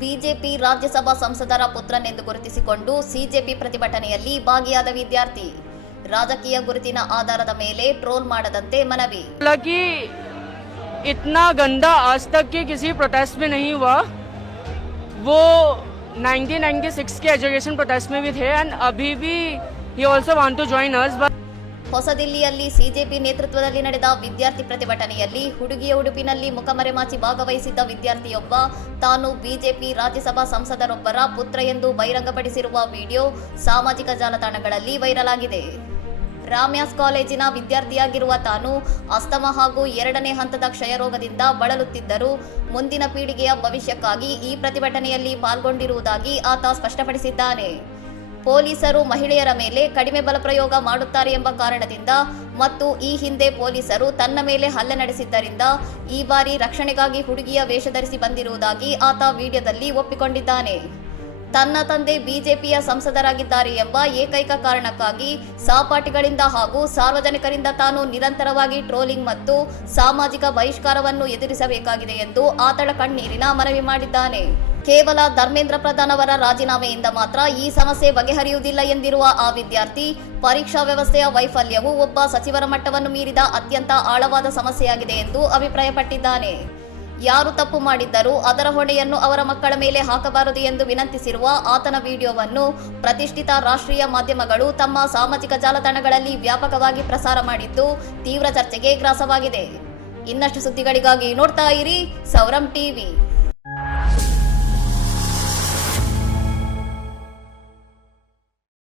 BJP Rajya Sabha ಸಂಸದರ ಪುತ್ರನೆಂದು ಗುರುತಿಸಿಕೊಂಡು CJP ಪ್ರತಿಭಟನೆಯಲ್ಲಿ ಭಾಗಿಯಾದ ವಿದ್ಯಾರ್ಥಿ ರಾಜಕೀಯ ಗುರುತಿನ ಆಧಾರದ ಮೇಲೆ ಟ್ರೋಲ್ ಮಾಡದಂತೆ ಮನವಿ. इतना गंदा आज तक के किसी प्रोटेस्ट में नहीं हुआ. वो 1996 के एजुकेशन प्रोटेस्ट में भी थे एंड अभी भी he also want to join us. ಹೊಸದಿಲ್ಲಿಯಲ್ಲಿ ಸಿಜೆಪಿ ನೇತೃತ್ವದಲ್ಲಿ ನಡೆದ ವಿದ್ಯಾರ್ಥಿ ಪ್ರತಿಭಟನೆಯಲ್ಲಿ ಹುಡುಗಿಯ ಉಡುಪಿನಲ್ಲಿ ಮುಖಮರೆಮಾಚಿ ಭಾಗವಹಿಸಿದ್ದ ವಿದ್ಯಾರ್ಥಿಯೊಬ್ಬ ತಾನು ಬಿಜೆಪಿ ರಾಜ್ಯಸಭಾ ಸಂಸದರೊಬ್ಬರ ಪುತ್ರ ಎಂದು ಬಹಿರಂಗಪಡಿಸಿರುವ ವಿಡಿಯೋ ಸಾಮಾಜಿಕ ಜಾಲತಾಣಗಳಲ್ಲಿ ವೈರಲ್ ಆಗಿದೆ. ರಾಮ್ಯಾಸ್ ಕಾಲೇಜಿನ ವಿದ್ಯಾರ್ಥಿಯಾಗಿರುವ ತಾನು ಅಸ್ತಮಾ ಹಾಗೂ 2ನೇ ಹಂತದ ಕ್ಷಯರೋಗದಿಂದ ಬಳಲುತ್ತಿದ್ದರೂ ಮುಂದಿನ ಪೀಳಿಗೆಯ ಭವಿಷ್ಯಕ್ಕಾಗಿ ಈ ಪ್ರತಿಭಟನೆಯಲ್ಲಿ ಪಾಲ್ಗೊಂಡಿರುವುದಾಗಿ ಆತ ಸ್ಪಷ್ಟಪಡಿಸಿದ್ದಾನೆ. ಪೊಲೀಸರು ಮಹಿಳೆಯರ ಮೇಲೆ ಕಡಿಮೆ ಬಲಪ್ರಯೋಗ ಮಾಡುತ್ತಾರೆ ಎಂಬ ಕಾರಣದಿಂದ ಮತ್ತು ಈ ಹಿಂದೆ ಪೊಲೀಸರು ತನ್ನ ಮೇಲೆ ಹಲ್ಲೆ ನಡೆಸಿದ್ದರಿಂದ ಈ ಬಾರಿ ರಕ್ಷಣೆಗಾಗಿ ಹುಡುಗಿಯ ವೇಷ ಧರಿಸಿ ಬಂದಿರುವುದಾಗಿ ಆತ ವಿಡಿಯೋದಲ್ಲಿ ಒಪ್ಪಿಕೊಂಡಿದ್ದಾನೆ. ತನ್ನ ತಂದೆ ಬಿಜೆಪಿಯ ಸಂಸದರಾಗಿದ್ದಾರೆ ಎಂಬ ಏಕೈಕ ಕಾರಣಕ್ಕಾಗಿ ಸಹಪಾಠಿಗಳಿಂದ ಹಾಗೂ ಸಾರ್ವಜನಿಕರಿಂದ ತಾನು ನಿರಂತರವಾಗಿ ಟ್ರೋಲಿಂಗ್ ಮತ್ತು ಸಾಮಾಜಿಕ ಬಹಿಷ್ಕಾರವನ್ನು ಎದುರಿಸಬೇಕಾಗಿದೆ ಎಂದು ಆತಳ ಕಣ್ಣೀರಿನ ಮನವಿ ಮಾಡಿದ್ದಾನೆ. ಕೇವಲ ಧರ್ಮೇಂದ್ರ ಪ್ರಧಾನ್ ಅವರ ರಾಜೀನಾಮೆಯಿಂದ ಮಾತ್ರ ಈ ಸಮಸ್ಯೆ ಬಗೆಹರಿಯುವುದಿಲ್ಲ ಎಂದಿರುವ ಆ ವಿದ್ಯಾರ್ಥಿ, ಪರೀಕ್ಷಾ ವ್ಯವಸ್ಥೆಯ ವೈಫಲ್ಯವು ಒಬ್ಬ ಸಚಿವರ ಮಟ್ಟವನ್ನು ಮೀರಿದ ಅತ್ಯಂತ ಆಳವಾದ ಸಮಸ್ಯೆಯಾಗಿದೆ ಎಂದು ಅಭಿಪ್ರಾಯಪಟ್ಟಿದ್ದಾನೆ. ಯಾರು ತಪ್ಪು ಮಾಡಿದ್ದರೂ ಅದರ ಹೊಣೆಯನ್ನು ಅವರ ಮಕ್ಕಳ ಮೇಲೆ ಹಾಕಬಾರದು ಎಂದು ವಿನಂತಿಸಿರುವ ಆತನ ವಿಡಿಯೋವನ್ನು ಪ್ರತಿಷ್ಠಿತ ರಾಷ್ಟ್ರೀಯ ಮಾಧ್ಯಮಗಳು ತಮ್ಮ ಸಾಮಾಜಿಕ ಜಾಲತಾಣಗಳಲ್ಲಿ ವ್ಯಾಪಕವಾಗಿ ಪ್ರಸಾರ ಮಾಡಿದ್ದು ತೀವ್ರ ಚರ್ಚೆಗೆ ಗ್ರಾಸವಾಗಿದೆ. ಇನ್ನಷ್ಟು ಸುದ್ದಿಗಳಿಗಾಗಿ ನೋಡ್ತಾ ಇರಿ ಸೌರಂ ಟಿವಿ.